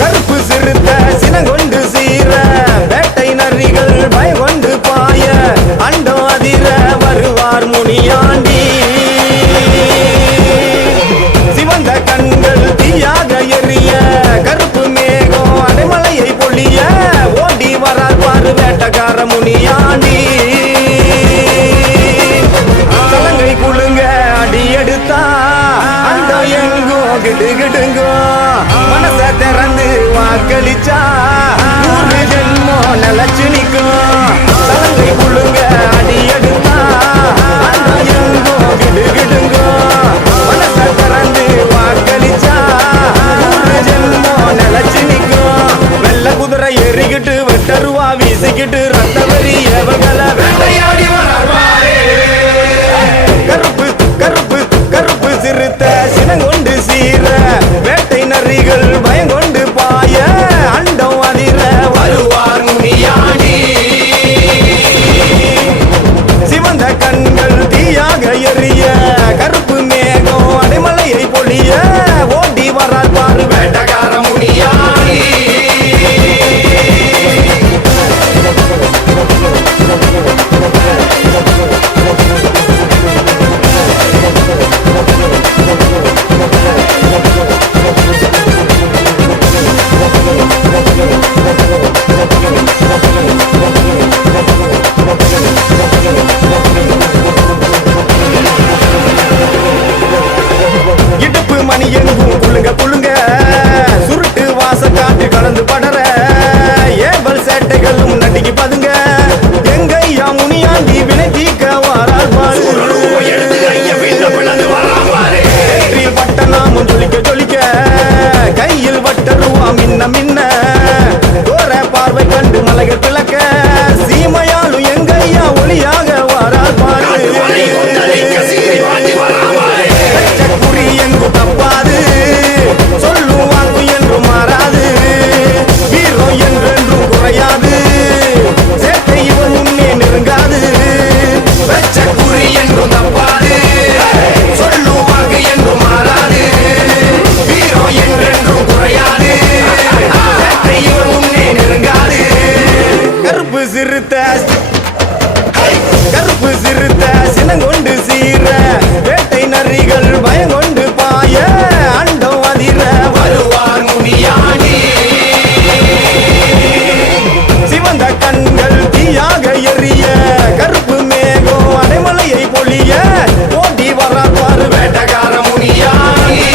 கருப்பு சிறுத்த சினங்கொண்டு சீர வேட்டை நரிகள் பயங்கொண்டு பாய அண்டோ அதிர வருவார் முனியாண்டி. சிவந்த கண்கள் தீயாக எரிய கருப்பு மேகம் அடைமலையை பொழிய ஓடி வரார் பாரு வேட்டக்கார முனியாண்டி. சலங்கை குழுங்க அடி எடுத்தா அந்த எங்கோ கிடுகிடுங்கோ மனச திறந்து வாக்களிச்சா நூறு ஜென்மோ நிலச்சு நிற்கும். சலங்கை குழுங்க அடி எடுத்தா அந்த எங்கோ கிடுகிடுங்கோ மனச திறந்து வாக்களிச்சா நூறு ஜென்மோ நிலச்சு நிற்கும். வெள்ள குதிரை எறிகிட்டு வெட்டருவா வீசிக்கிட்டு ரத்த வரி எவர்களை வேட்டையாடி வராரே. கருப்பு கருப்பு கருப்பு சிறுத்த சினங்கொண்டு சீர வேட்டை நரிகள் பயங்கொண்டு பாய அண்டம் அதிர வருவார் முனியாண்டி. சிவந்த கண்கள் தீயாக எரிய கருப்பு மேகம் அடைமலையை பொழிய ஓடி வரார் பாரு வேட்டக்கார முனியாண்டி. இடுப்பு மணி எங்கும் குளுங்க குளுங்க சுருட்டு வாச காட்டு கலந்து படற ஏவல் சேட்டைகளும் நடிகி பதுங்க எங்கையா முனியாண்டி வினை தீக்க வாரால் பாரு. பட்ட நாமும் ஜொலிக்க ஜொலிக்க கையில் வட்டருவா மின்ன மின்ன தோர பார்வை கண்டு மலைகள் பிளக்க சீமையாலும் எங்கையா ஒளியாக வாரால் பாரு. குறி எங்கும் தப்பாது சொல்லும் வாக்கு என்றும் மாறாது வீரம் என்றென்றும் குறையாது சேட்டை இவன் முன்னே நெருங்காது. வெச்ச குறி என்றும் தப்பாது சொல்லும் வாக்கு என்றும் மாறாது வீரம் என்றென்றும் குறையாது சேட்டை இவன் முன்னே நெருங்காது. கருப்பு சிறுத்த கருப்பு சிறுத்த சினங்கொண்டு சீர வேட்டை நரிகள் பயங்கொண்டு பாய அண்டம் அதிர வருவார் முனியாண்டி. சிவந்த கண்கள் தீயாக எரிய கருப்பு மேகம் அடைமலையை பொழிய ஓடி வரார் பாரு வேட்டக்கார முனியாண்டி.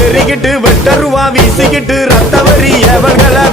ஏறிக்கிட்டு வெட்டருவா வீசிக்கிட்டு ரத்தவரி எவள்களை